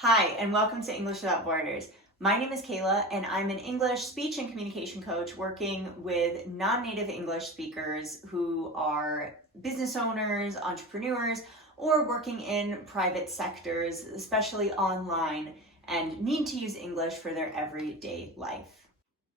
Hi, and welcome to English Without Borders. My name is Kayla, and I'm an English speech and communication coach working with non-native English speakers who are business owners, entrepreneurs, or working in private sectors, especially online, and need to use English for their everyday life.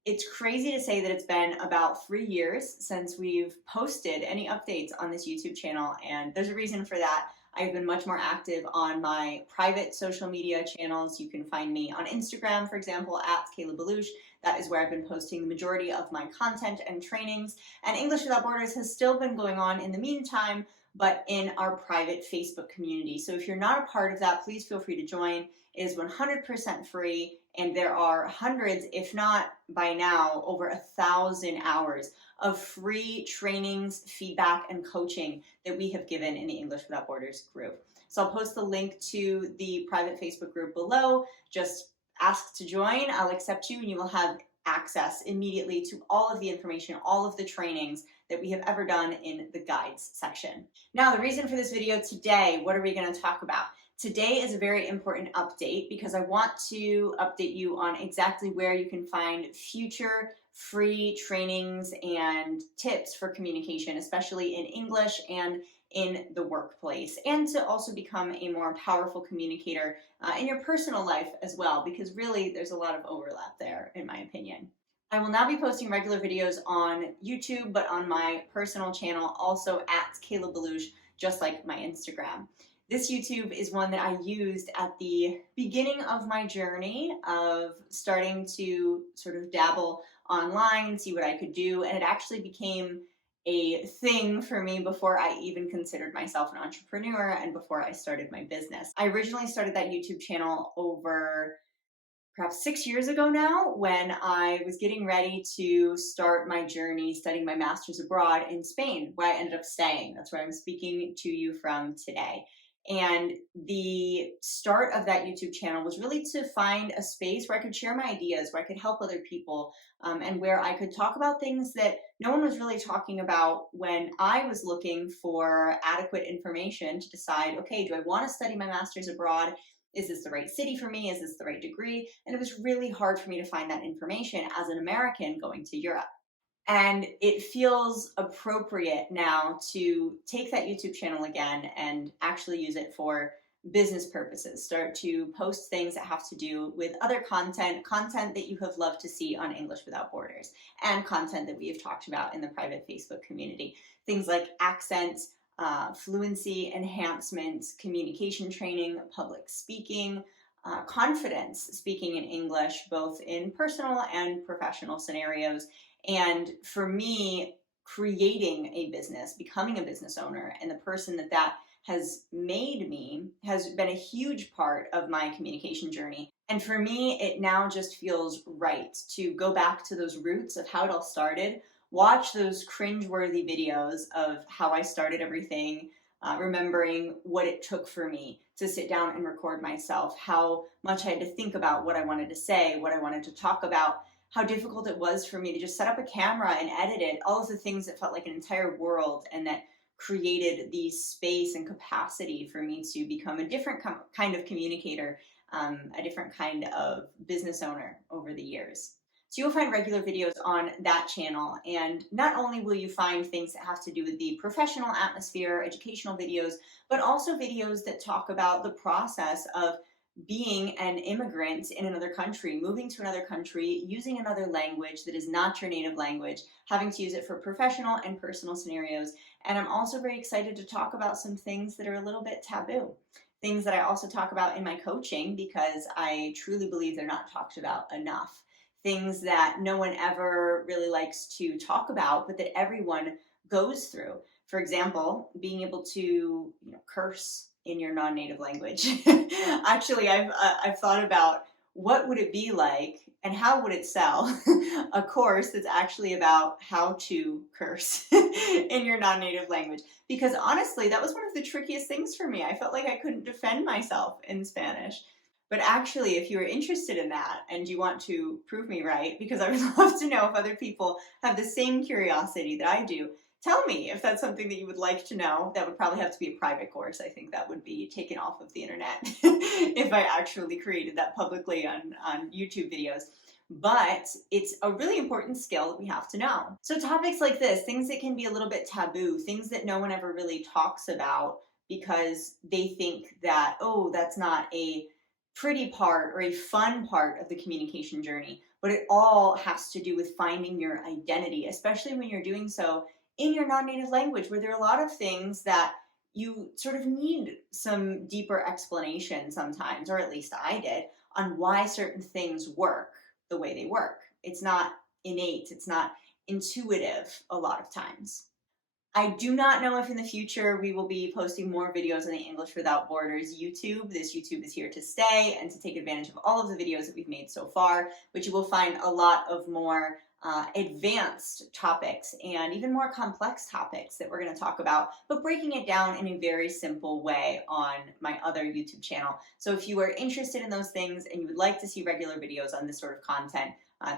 It's crazy to say that it's been about 3 years since we've posted any updates on this YouTube channel, and there's a reason for that. I've been much more active on my private social media channels. You can find me on Instagram, for example, at Kayla Belush. That is where I've been posting the majority of my content and trainings. And English Without Borders has still been going on in the meantime, but in our private Facebook community. So if you're not a part of that, please feel free to join. It is 100% free, and there are hundreds, if not by now, over 1,000 hours of free trainings, feedback, and coaching that we have given in the English Without Borders group. So I'll post the link to the private Facebook group below. Just ask to join. I'll accept you, and you will have access immediately to all of the information, all of the trainings that we have ever done in the guides section. Now, the reason for this video today, what are we going to talk about? Today is a very important update because I want to update you on exactly where you can find future free trainings and tips for communication, especially in English and in the workplace, and to also become a more powerful communicator in your personal life as well, because really there's a lot of overlap there, in my opinion. I will now be posting regular videos on YouTube, but on my personal channel, also at Kayla Belush, just like my Instagram. This YouTube is one that I used at the beginning of my journey of starting to sort of dabble online, see what I could do, and it actually became a thing for me before I even considered myself an entrepreneur and before I started my business. I originally started that YouTube channel over perhaps 6 years ago now, when I was getting ready to start my journey studying my master's abroad in Spain, where I ended up staying. That's where I'm speaking to you from today. And the start of that YouTube channel was really to find a space where I could share my ideas, where I could help other people, and where I could talk about things that no one was really talking about when I was looking for adequate information to decide, okay, do I want to study my master's abroad? Is this the right city for me? Is this the right degree? And it was really hard for me to find that information as an American going to Europe. And it feels appropriate now to take that YouTube channel again and actually use it for business purposes. Start to post things that have to do with other content that you have loved to see on English Without Borders, and content that we have talked about in the private Facebook community. Things like accents, fluency enhancement, communication training, public speaking, confidence speaking in English, both in personal and professional scenarios. And for me, creating a business, becoming a business owner, and the person that has made me has been a huge part of my communication journey. And for me, it now just feels right to go back to those roots of how it all started, watch those cringeworthy videos of how I started everything, remembering what it took for me to sit down and record myself, how much I had to think about what I wanted to say, what I wanted to talk about, how difficult it was for me to just set up a camera and edit it, all of the things that felt like an entire world and that created the space and capacity for me to become a different kind of communicator, a different kind of business owner over the years. So you'll find regular videos on that channel, and not only will you find things that have to do with the professional atmosphere, educational videos, but also videos that talk about the process of being an immigrant in another country, moving to another country, using another language that is not your native language, having to use it for professional and personal scenarios. And I'm also very excited to talk about some things that are a little bit taboo. Things that I also talk about in my coaching because I truly believe they're not talked about enough. Things that no one ever really likes to talk about, but that everyone goes through. For example, being able to curse in your non-native language. Actually, I've thought about what would it be like and how would it sell a course that's actually about how to curse in your non-native language. Because honestly, that was one of the trickiest things for me. I felt like I couldn't defend myself in Spanish. But actually, if you're interested in that and you want to prove me right, because I would love to know if other people have the same curiosity that I do, Tell me if that's something that you would like to know. That would probably have to be a private course. I think that would be taken off of the internet if I actually created that publicly on YouTube videos. But it's a really important skill that we have to know. So topics like this, things that can be a little bit taboo, things that no one ever really talks about because they think that, oh, that's not a pretty part or a fun part of the communication journey. But it all has to do with finding your identity, especially when you're doing so in your non-native language, where there are a lot of things that you sort of need some deeper explanation sometimes, or at least I did, on why certain things work the way they work. It's not innate, it's not intuitive a lot of times. I do not know if in the future we will be posting more videos on the English Without Borders YouTube. This YouTube is here to stay and to take advantage of all of the videos that we've made so far, but you will find a lot of more advanced topics and even more complex topics that we're going to talk about, but breaking it down in a very simple way on my other YouTube channel. So if you are interested in those things and you would like to see regular videos on this sort of content,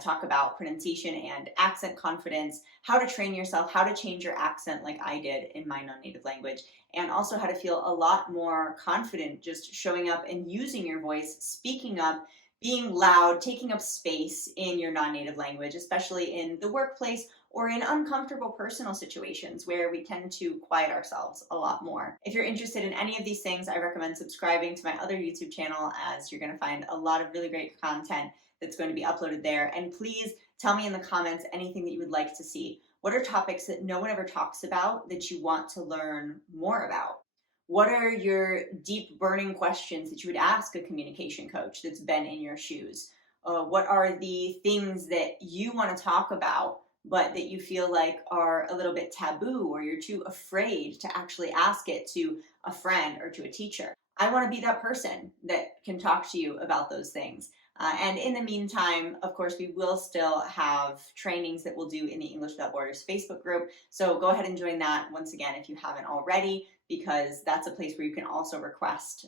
talk about pronunciation and accent confidence, how to train yourself, how to change your accent like I did in my non-native language, and also how to feel a lot more confident just showing up and using your voice, speaking up, being loud, taking up space in your non-native language, especially in the workplace or in uncomfortable personal situations where we tend to quiet ourselves a lot more. If you're interested in any of these things, I recommend subscribing to my other YouTube channel, as you're going to find a lot of really great content that's going to be uploaded there. And please tell me in the comments anything that you would like to see. What are topics that no one ever talks about that you want to learn more about? What are your deep burning questions that you would ask a communication coach that's been in your shoes? What are the things that you want to talk about but that you feel like are a little bit taboo, or you're too afraid to actually ask it to a friend or to a teacher? I want to be that person that can talk to you about those things. And in the meantime, of course, we will still have trainings that we'll do in the English Without Borders Facebook group. So go ahead and join that once again if you haven't already, because that's a place where you can also request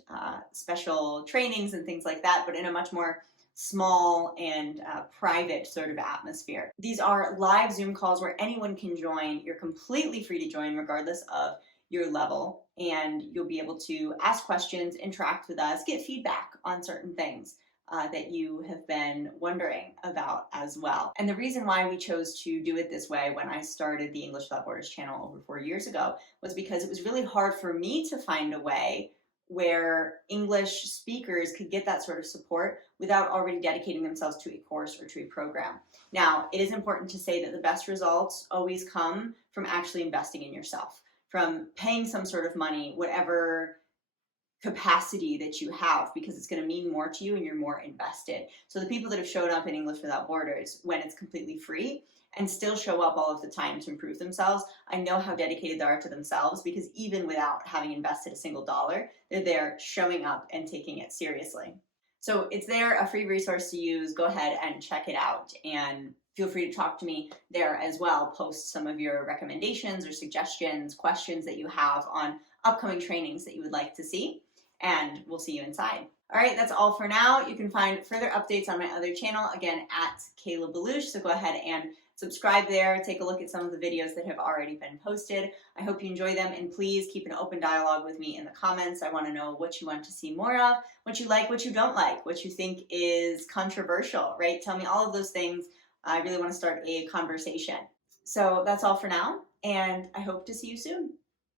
special trainings and things like that, but in a much more small and private sort of atmosphere. These are live Zoom calls where anyone can join. You're completely free to join regardless of your level, and you'll be able to ask questions, interact with us, get feedback on certain things that you have been wondering about as well. And the reason why we chose to do it this way when I started the English Without Borders channel over 4 years ago was because it was really hard for me to find a way where English speakers could get that sort of support without already dedicating themselves to a course or to a program. Now, it is important to say that the best results always come from actually investing in yourself, from paying some sort of money, whatever capacity that you have, because it's going to mean more to you and you're more invested. So the people that have showed up in English Without Borders when it's completely free and still show up all of the time to improve themselves, I know how dedicated they are to themselves, because even without having invested a single dollar, they're there showing up and taking it seriously. So it's there, a free resource to use. Go ahead and check it out, and feel free to talk to me there as well. Post some of your recommendations or suggestions, questions that you have on upcoming trainings that you would like to see, and we'll see you inside. All right, that's all for now. You can find further updates on my other channel, again, at Kayla Belush. So go ahead and subscribe there, take a look at some of the videos that have already been posted. I hope you enjoy them, and please keep an open dialogue with me in the comments. I want to know what you want to see more of, what you like, what you don't like, what you think is controversial, right? Tell me all of those things. I really want to start a conversation. So that's all for now, and I hope to see you soon.